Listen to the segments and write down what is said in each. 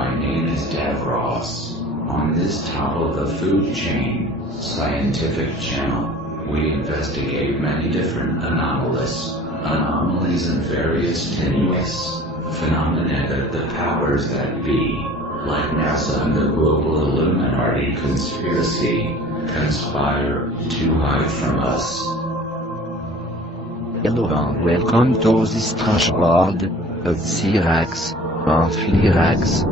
My name is Davros. On this top of the food chain, scientific channel, we investigate many different anomalies and various tenuous phenomena that the powers that be, like NASA and the global Illuminati conspiracy, conspire to hide from us. Hello and welcome to this trash world of Cyrax and Flirax.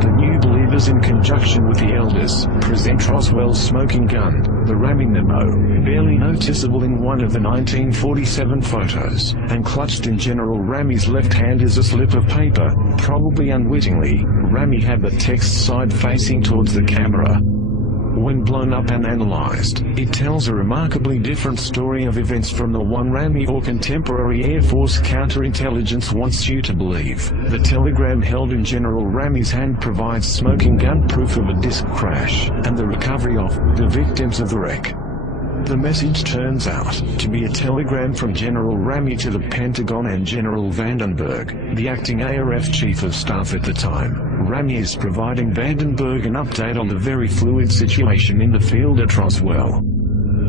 The new believers, in conjunction with the elders, present Roswell's smoking gun, the ramming memo, barely noticeable in one of the 1947 photos, and clutched in General Rammy's left hand is a slip of paper. Probably unwittingly, Rammy had the text side facing towards the camera. When blown up and analyzed, it tells a remarkably different story of events from the one Rammy or contemporary Air Force counterintelligence wants you to believe. The telegram held in General Rammy's hand provides smoking gun proof of a disc crash, and the recovery of the victims of the wreck. The message turns out to be a telegram from General Rammy to the Pentagon and General Vandenberg, the acting ARF Chief of Staff at the time. Rammy is providing Vandenberg an update on the very fluid situation in the field at Roswell.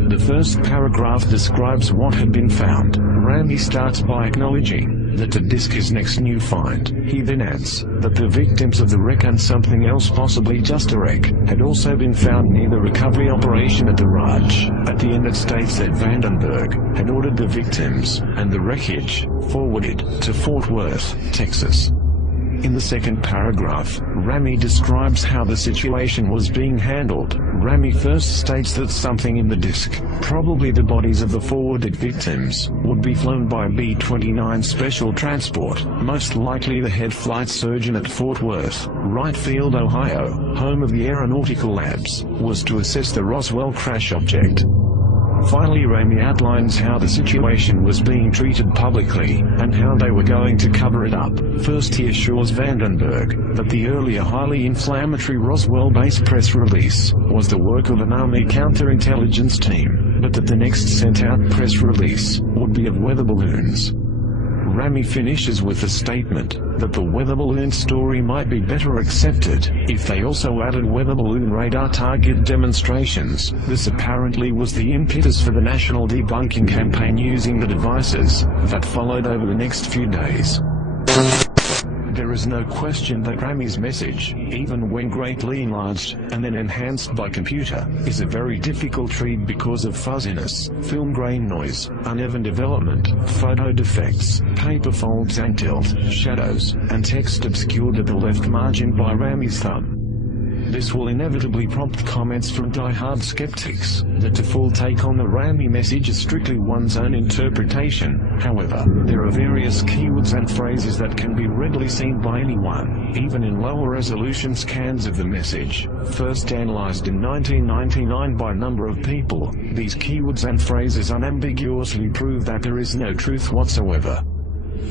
The first paragraph describes what had been found. Rammy starts by acknowledging that the disc is next new find. He then adds that the victims of the wreck and something else, possibly just a wreck, had also been found near the recovery operation at the Raj. At the end it states that Vandenberg had ordered the victims and the wreckage forwarded to Fort Worth, Texas. In the second paragraph, Rammy describes how the situation was being handled. Rammy first states that something in the disc, probably the bodies of the forwarded victims, would be flown by B-29 special transport, most likely the head flight surgeon at Fort Worth, Wright-Field, Ohio, home of the Aeronautical Labs, was to assess the Roswell crash object. Finally, Rammy outlines how the situation was being treated publicly, and how they were going to cover it up. First he assures Vandenberg that the earlier highly inflammatory Roswell-based press release was the work of an Army counterintelligence team, but that the next sent-out press release would be of weather balloons. Rammy finishes with a statement that the weather balloon story might be better accepted if they also added weather balloon radar target demonstrations. This apparently was the impetus for the national debunking campaign using the devices that followed over the next few days. There is no question that Rammy's message, even when greatly enlarged and then enhanced by computer, is a very difficult read because of fuzziness, film grain noise, uneven development, photo defects, paper folds and tilt, shadows, and text obscured at the left margin by Rammy's thumb. This will inevitably prompt comments from die-hard skeptics that the full take on the Rammy message is strictly one's own interpretation. However, there are various keywords and phrases that can be readily seen by anyone, even in lower resolution scans of the message. First analyzed in 1999 by a number of people, these keywords and phrases unambiguously prove that there is no truth whatsoever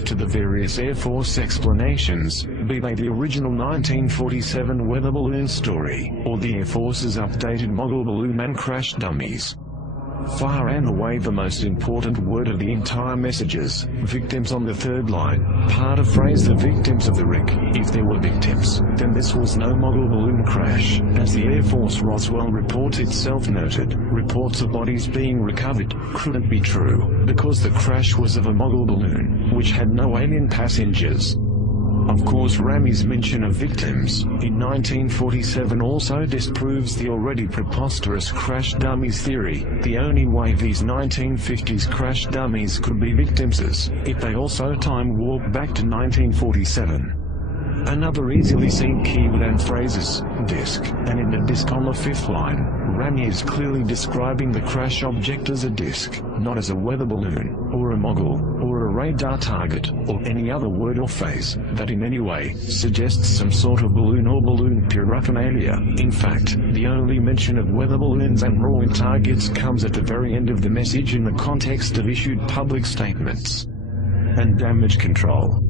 to the various Air Force explanations, be they the original 1947 weather balloon story, or the Air Force's updated model balloon and crash dummies. Far and away the most important word of the entire messages, victims on the third line, part of phrase the victims of the wreck. If there were victims, then this was no model balloon crash, as the Air Force Roswell report itself noted. Reports of bodies being recovered couldn't be true, because the crash was of a model balloon, which had no alien passengers. Of course, Rammy's mention of victims in 1947 also disproves the already preposterous crash dummies theory. The only way these 1950s crash dummies could be victims is if they also time warp back to 1947. Another easily seen keyword and phrase is disc, and in the disc on the fifth line, Rammy is clearly describing the crash object as a disc, not as a weather balloon, or a mogul, or a radar target, or any other word or phrase that in any way suggests some sort of balloon or balloon paraphernalia. In fact, the only mention of weather balloons and rolling targets comes at the very end of the message in the context of issued public statements and damage control.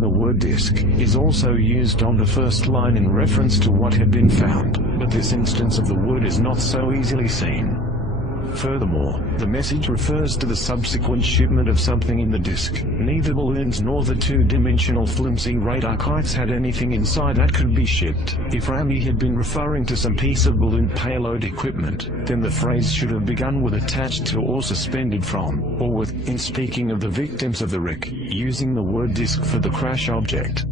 The word disc is also used on the first line in reference to what had been found, but this instance of the word is not so easily seen. Furthermore, the message refers to the subsequent shipment of something in the disk. Neither balloons nor the two-dimensional flimsy radar kites had anything inside that could be shipped. If Rami had been referring to some piece of balloon payload equipment, then the phrase should have begun with attached to or suspended from, or with, in speaking of the victims of the wreck, using the word disk for the crash object.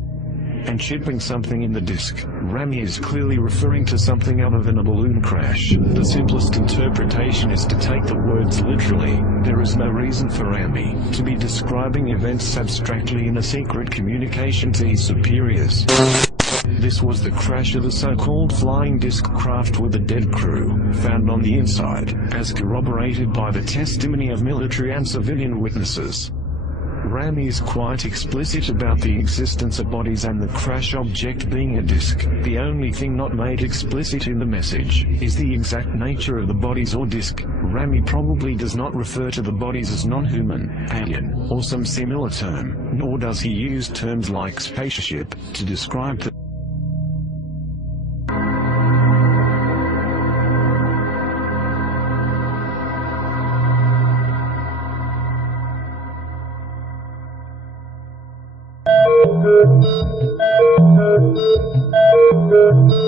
And shipping something in the disk, Rami is clearly referring to something other than a balloon crash. The simplest interpretation is to take the words literally. There is no reason for Rami to be describing events abstractly in a secret communication to his superiors. This was the crash of the so-called flying disc craft with a dead crew, found on the inside, as corroborated by the testimony of military and civilian witnesses. Rami is quite explicit about the existence of bodies and the crash object being a disk. The only thing not made explicit in the message is the exact nature of the bodies or disk. Rami probably does not refer to the bodies as non-human, alien, or some similar term, nor does he use terms like spaceship to describe the Thank you.